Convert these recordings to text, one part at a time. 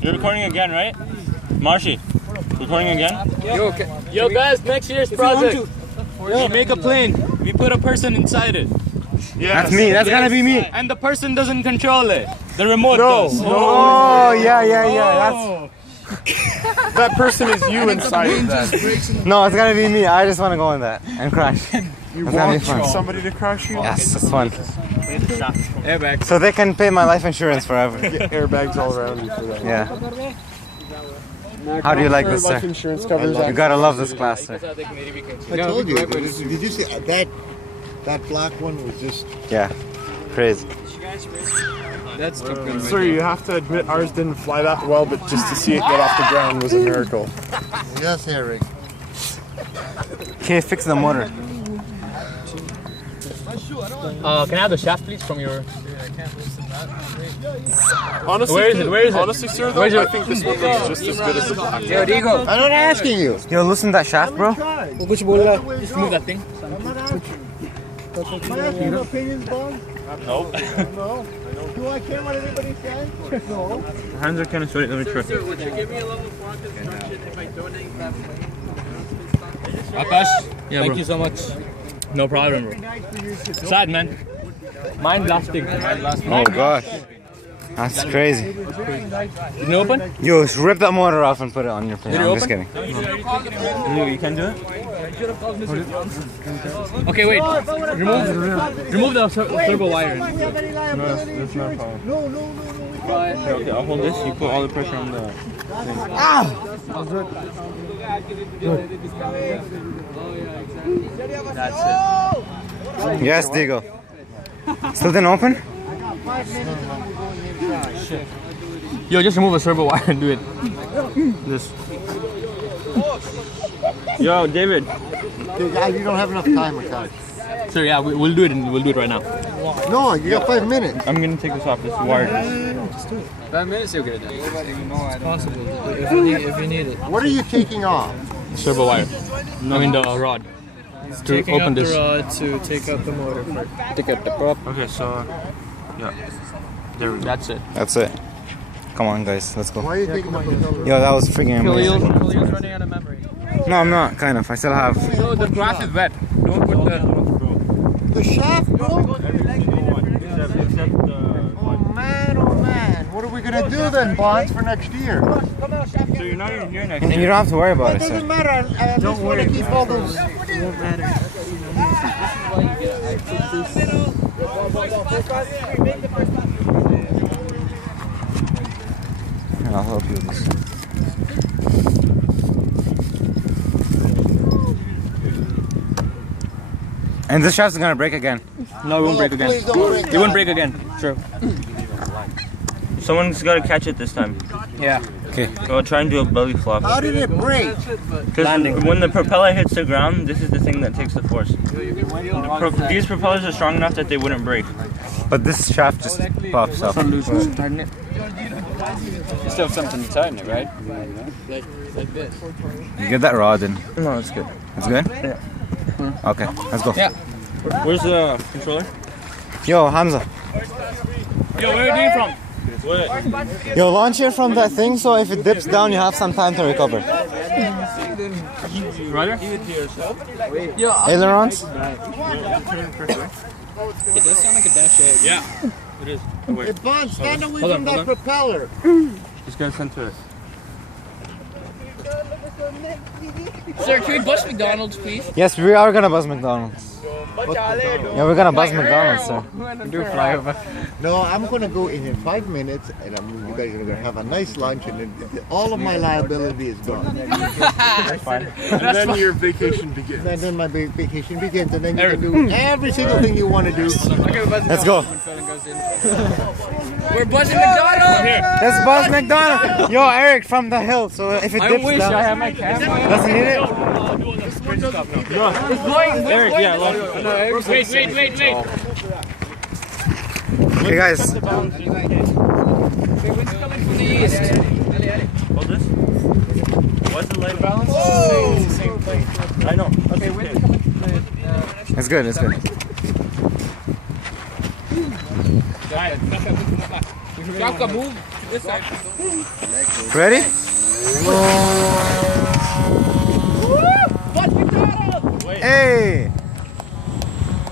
You're recording again, right? Marshy, recording again? Yo guys, next year's project. We make a plane. We put a person inside it. Yeah, That's me. That's gonna be me. And the person doesn't control it. The remote does. Oh yeah. That's that person is you inside of that. no. It's gonna be me. I just want to go in that and crash. You That's gonna be want fun. somebody to crush you? Yes, it's fun. Airbag. So they can pay my life insurance forever. Get airbags all around you for that. Yeah. How do you like this, sir? Life insurance covers You gotta love this class, sir. I told you. Did you see that black one was just... Yeah, crazy. That's Top Gun. Sir, you have to admit ours didn't fly that well, but just to see it get off the ground was a miracle. Yes, Eric. Okay, fix the motor. Can I have the shaft, please, from your... Honestly, Where is it? Where is it? Honestly, sir, though, Where's your- I think this one is just as good as the black. I'm not asking you. Yo, loosen that shaft, bro. Just move that thing. Nope. Do I care what anybody says? No. Hands are kind of sweaty. Let me try. Would you give me a level 4 construction if I donate that plane? Aakash, thank you so much. No problem, bro. Sad, man. Mind blasting. Oh gosh, that's crazy. Didn't you open? Yo, just rip that motor off and put it on your plane. Did you I'm just open? kidding. You can do it? Okay, wait. Remove the turbo wire. No, that's not a problem. Okay, I'll hold this. You put all the pressure on the thing. That's it. Yes, Diego. Still didn't open? Yo, just remove the turbo wire and do it. This. Yo, David. You don't have enough time, Aakash. Sir, yeah, we'll do it. We'll do it right now. No, you got 5 minutes. I'm gonna take this off. This wired. 5 minutes, you'll get it done. It's possible if you need it. What are you taking off? Turbo wire. I mean the rod. To open this. rod to take out the motor part. Take out the prop. Okay, so yeah, there we go. That's it. That's it. Come on, guys, let's go. Why are you taking off the Yo, that was freaking amazing. Khalil's running out of memory. No, I'm not. Kind of. I still have. No, the grass is wet. Don't put the. The shaft, bro? Except Oh man. What are we gonna do then, Bonds, for next year? so you're not even here next And year. you don't have to worry about It it, sir. doesn't matter. I just want to keep all those. Here, I'll help you with this. And this shaft's gonna break again. No, it won't break again. Please don't break It won't break again. Sure. Someone's got to catch it this time. Yeah. Okay. So try and do a belly flop. How did it break? Because when the propeller hits the ground, this is the thing that takes the force. These propellers are strong enough that they wouldn't break. But this shaft just pops up. Tighten it. You still have something to tighten it, right? Like this. You get that rod in. No, it's good. It's good? Yeah. Okay, let's go. Yeah. Where's the controller? Yo, Hamza. Yo, where are you from? What? Yo, launch it from that thing so if it dips down, you have some time to recover. Ryder? Ailerons? It does sound like a dash 8. Yeah, it is. Oh, wait. Hey, Bonds, stand away Hold from on, that hold propeller. Just gotta center it. Sir, can we bust McDonald's, please? Yes, we are gonna buzz McDonald's. Yeah, we're gonna buzz McDonald's, sir. Do a flyover. No, I'm gonna go in 5 minutes, and you guys are gonna have a nice lunch, and then all of my liability is gone. That's fine. And then your vacation begins. And then my vacation begins, and then you can do every single thing you want to do. Let's go. We're buzzing McDonald's! Let's buzz McDonald's. Yo, Eric from the hill. So if it dips wish down, I had my camera. doesn't need it. Eric, yeah, Wait. Okay, guys. hold this. What's the light balance? Oh! It's the same thing. I know. Okay, wait. It's good. It's good. Move. This side. Ready? Hey!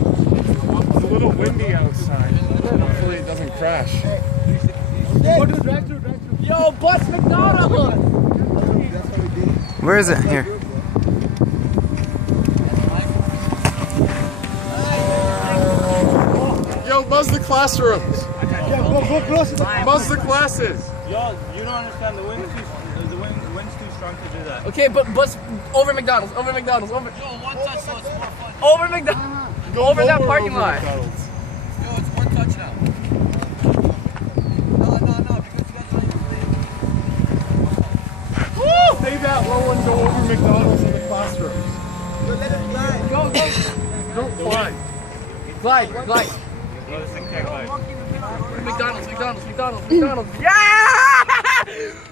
It's a little windy outside. Hopefully it doesn't crash. Yo, bust McDonald's! Where is it? Here. Yo, buzz the classrooms. Buzz the classes. Y'all, you don't understand. The wind's too strong to do that. Okay, but bust over McDonald's, over McDonald's, over. Yo, one touch so it's more fun. Over McDonald's. Go over that parking lot. McDonald's. Yo, it's one touch now. No, because you guys don't even Stay that low and go over McDonald's in the classrooms. Go. Don't fly. Glide. Oh, this thing can't glide. McDonald's. Yeah!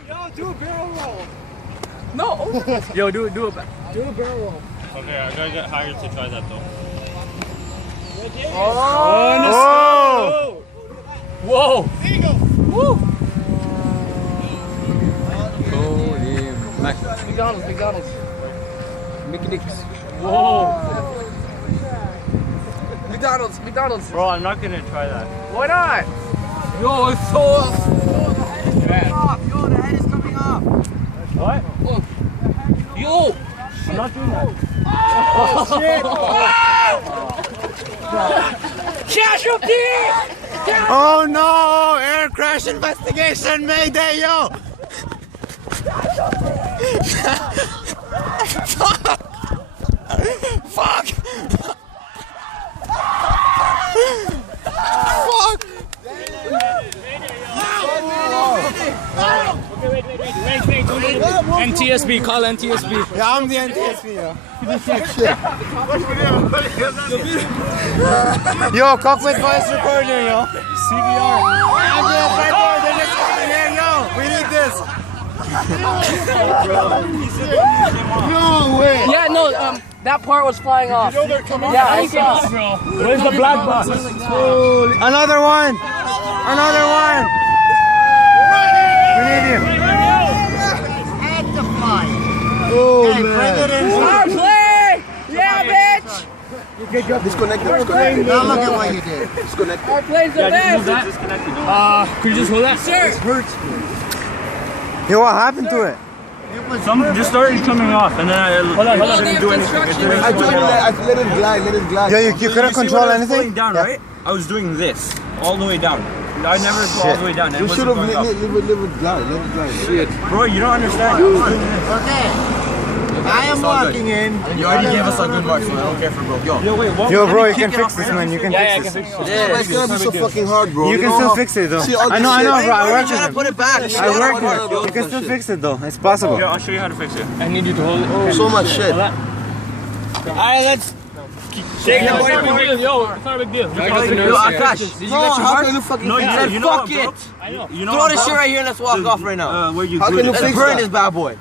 Yo, do a barrel roll. No. Yo, do it. Do a barrel roll. Okay, I gotta get hired to try that though. Oh! Whoa. There you go. Woo. Holy mac. McDonald's. Mickey Dicks. Whoa. McDonald's. Bro, I'm not gonna try that. Why not? Yo, it's so Yo, the head is coming off. What? Yo. I'm not doing that. Casualty! Oh no! Air crash investigation! Mayday, yo! Fuck! Fuck! NTSB, call NTSB. Yeah, I'm the NTSB, yo. Yo, cockpit voice recorder, yo. CBR. Ambulance right there, they're just coming here, yo. We need this. No way. Yeah, no, that part was flying off. You know they're coming. Yeah, I saw. Where's the black box? Another one. Another one. We need you. And the fly. Oh, Hey, bring it in. Our plane! Yeah, bitch! Disconnect them. Now look at what you did. Our plane's the best! Could you just hold that? Sir! Yo, what happened to it? Some just started coming off, and then I didn't do anything. I told you that. Let it glide. Yo, you couldn't control Going anything? down, Yeah. right? I was doing this all the way down. I never go all the way down. You should have let it glide. Shit. Bro, you don't understand. Okay. I am walking in. You already gave us a good mark, so I don't care for broke. Yo, Yo, wait, what? Yo, bro, you can fix this, man. You can fix this. it's gonna be so fucking hard, bro. You can still fix it, though. See, all I this know, shit- bro. I worked with gotta him. put it back. I worked with him. You can still fix it, though. It's possible. Yeah, I'll show you how to fix it. I need you to hold it. So much shit. Alright, let's shake your body. Yo, it's not a big deal. Yo, Aakash, did you get your mark? No, You said fuck it. You know Throw what, this bro? shit right here and let's walk off right now. Where you How glued can you it. let's burn this bad boy?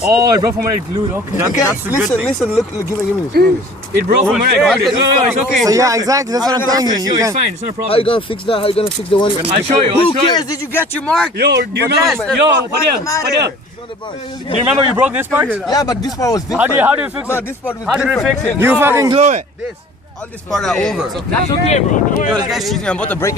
Oh, it broke from where it glued. Okay. Okay, That's the good thing. listen, look, give me this. It broke from where I glued it. No, it's okay. So, yeah, exactly. That's what I'm telling you. Yo, You it's can. fine. It's not a How you problem. gonna fix that? How you gonna fix the one? I'll show you. Who cares? Did you get your mark? Yo, do you Yes, remember? Yo, what does it matter? Do you remember you broke this part? Yeah, but this part was different. How do you fix No, it? this part was How do we different. fix it? You fucking glue it. This, all this part are over. That's okay, bro. Don't worry Yo, about this guy's it. cheating. I'm about to break it.